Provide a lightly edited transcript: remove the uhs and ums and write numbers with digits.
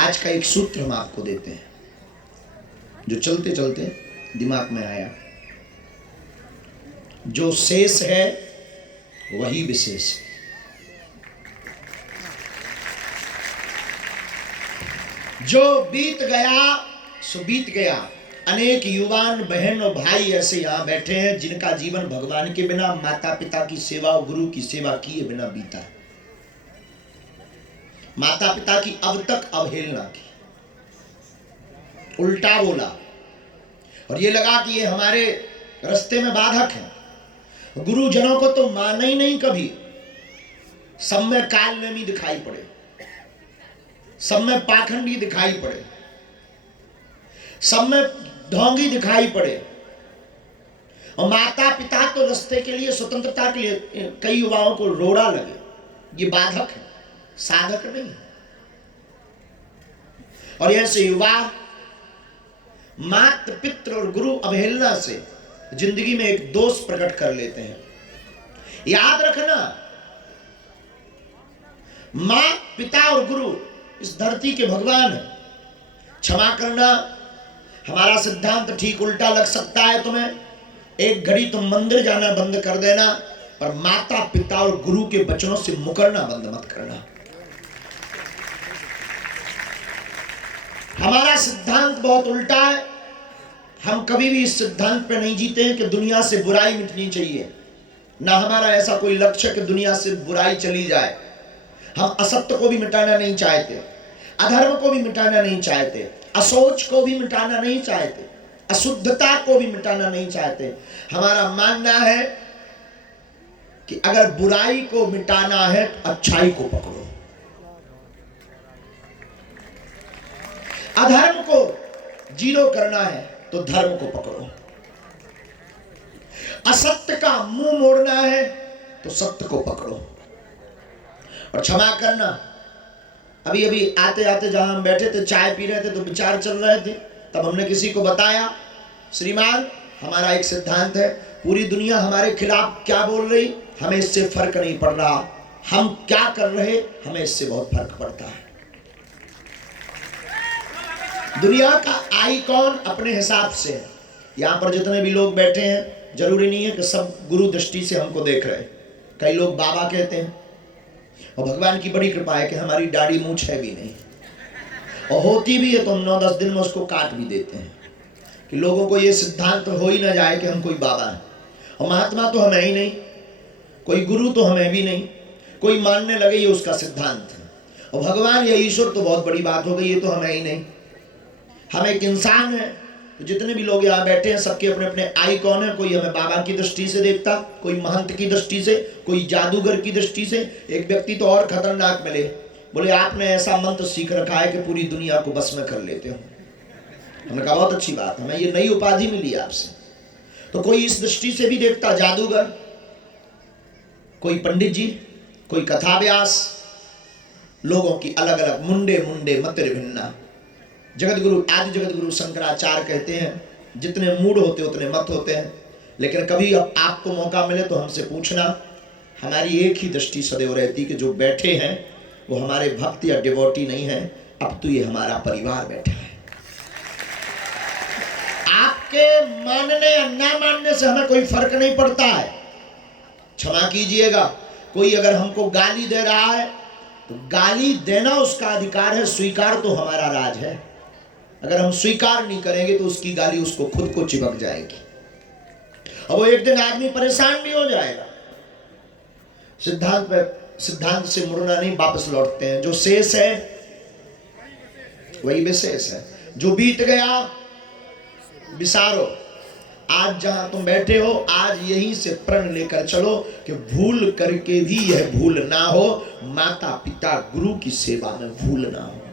आज का एक सूत्र हम आपको देते हैं जो चलते चलते दिमाग में आया। जो शेष है वही विशेष है। जो बीत गया सो बीत गया। अनेक युवान बहन और भाई ऐसे यहां बैठे हैं जिनका जीवन भगवान के बिना, माता पिता की सेवा और गुरु की सेवा किए बिना बीता है। माता पिता की अब तक अवहेलना की, उल्टा बोला और ये लगा कि ये हमारे रास्ते में बाधक है। गुरुजनों को तो माना ही नहीं कभी। सब में कालनेमी दिखाई पड़े, सब में पाखंडी दिखाई पड़े, सब में ढोंगी दिखाई पड़े। और माता पिता तो रास्ते के लिए, स्वतंत्रता के लिए कई युवाओं को रोड़ा लगे। ये बाधक है, साधक नहीं। और ऐसे युवा माता पित्र और गुरु अवहेलना से जिंदगी में एक दोष प्रकट कर लेते हैं। याद रखना, मां पिता और गुरु इस धरती के भगवान है। क्षमा करना, हमारा सिद्धांत ठीक उल्टा लग सकता है तुम्हें। एक घड़ी तुम मंदिर जाना बंद कर देना, पर माता पिता और गुरु के वचनों से मुकरना बंद मत करना। हमारा सिद्धांत बहुत उल्टा है। हम कभी भी इस सिद्धांत पे नहीं जीते हैं कि दुनिया से बुराई मिटनी चाहिए। ना हमारा ऐसा कोई लक्ष्य कि दुनिया से बुराई चली जाए। हम असत्य को भी मिटाना नहीं चाहते, अधर्म को भी मिटाना नहीं चाहते, असोच को भी मिटाना नहीं चाहते, अशुद्धता को भी मिटाना नहीं चाहते। हमारा मानना है कि अगर बुराई को मिटाना है तो अच्छाई को पकड़ो, अधर्म को जीरो करना है तो धर्म को पकड़ो, असत्य का मुंह मोड़ना है तो सत्य को पकड़ो। और क्षमा करना, अभी अभी आते आते जहां हम बैठे थे, चाय पी रहे थे तो विचार चल रहे थे, तब हमने किसी को बताया, श्रीमान हमारा एक सिद्धांत है, पूरी दुनिया हमारे खिलाफ क्या बोल रही हमें इससे फर्क नहीं पड़ रहा, हम क्या कर रहे हमें इससे बहुत फर्क पड़ता है। दुनिया का आइकॉन अपने हिसाब से है। यहां पर जितने भी लोग बैठे हैं, जरूरी नहीं है कि सब गुरु दृष्टि से हमको देख रहे हैं। कई लोग बाबा कहते हैं, और भगवान की बड़ी कृपा है कि हमारी दाढ़ी मूंछ है भी नहीं, और होती भी है तो हम 9-10 दिन में उसको काट भी देते हैं कि लोगों को ये सिद्धांत हो ही ना जाए कि हम कोई बाबा हैं। और महात्मा तो हमें ही नहीं, कोई गुरु तो हमें भी नहीं, कोई मानने लगे ये उसका सिद्धांत है। और भगवान या ईश्वर तो बहुत बड़ी बात हो गई, ये तो हमें ही नहीं। हम एक इंसान है। तो जितने भी लोग यहाँ बैठे हैं सबके अपने अपने आइकॉन है। कोई हमें बाबा की दृष्टि से देखता, कोई महंत की दृष्टि से, कोई जादूगर की दृष्टि से। एक व्यक्ति तो और खतरनाक मिले, बोले आपने ऐसा मंत्र सीख रखा है कि पूरी दुनिया को बस में कर लेते हो। हमने कहा बहुत अच्छी बात, हमें ये नई उपाधि मिली आपसे। तो कोई इस दृष्टि से भी देखता, जादूगर, कोई पंडित जी, कोई कथा व्यास, लोगों की अलग अलग मुंडे मुंडे मतिर भिन्ना। जगतगुरु आदि जगतगुरु शंकराचार्य कहते हैं, जितने मूड होते उतने मत होते हैं। लेकिन कभी अब आपको मौका मिले तो हमसे पूछना। हमारी एक ही दृष्टि सदैव रहती कि जो बैठे हैं वो हमारे भक्त या डिवोटी नहीं है, अब तो ये हमारा परिवार बैठा है। आपके मानने या ना मानने से हमें कोई फर्क नहीं पड़ता है। क्षमा कीजिएगा, कोई अगर हमको गाली दे रहा है तो गाली देना उसका अधिकार है, स्वीकार तो हमारा राज है। अगर हम स्वीकार नहीं करेंगे तो उसकी गाली उसको खुद को चिपक जाएगी और वो एक दिन आदमी परेशान भी हो जाएगा। सिद्धांत से मुड़ना नहीं, वापस लौटते हैं। जो शेष है वही विशेष है। जो बीत गया विसारो। आज जहां तुम बैठे हो, आज यहीं से प्रण लेकर चलो कि भूल करके भी यह भूल ना हो, माता पिता गुरु की सेवा में भूल ना हो।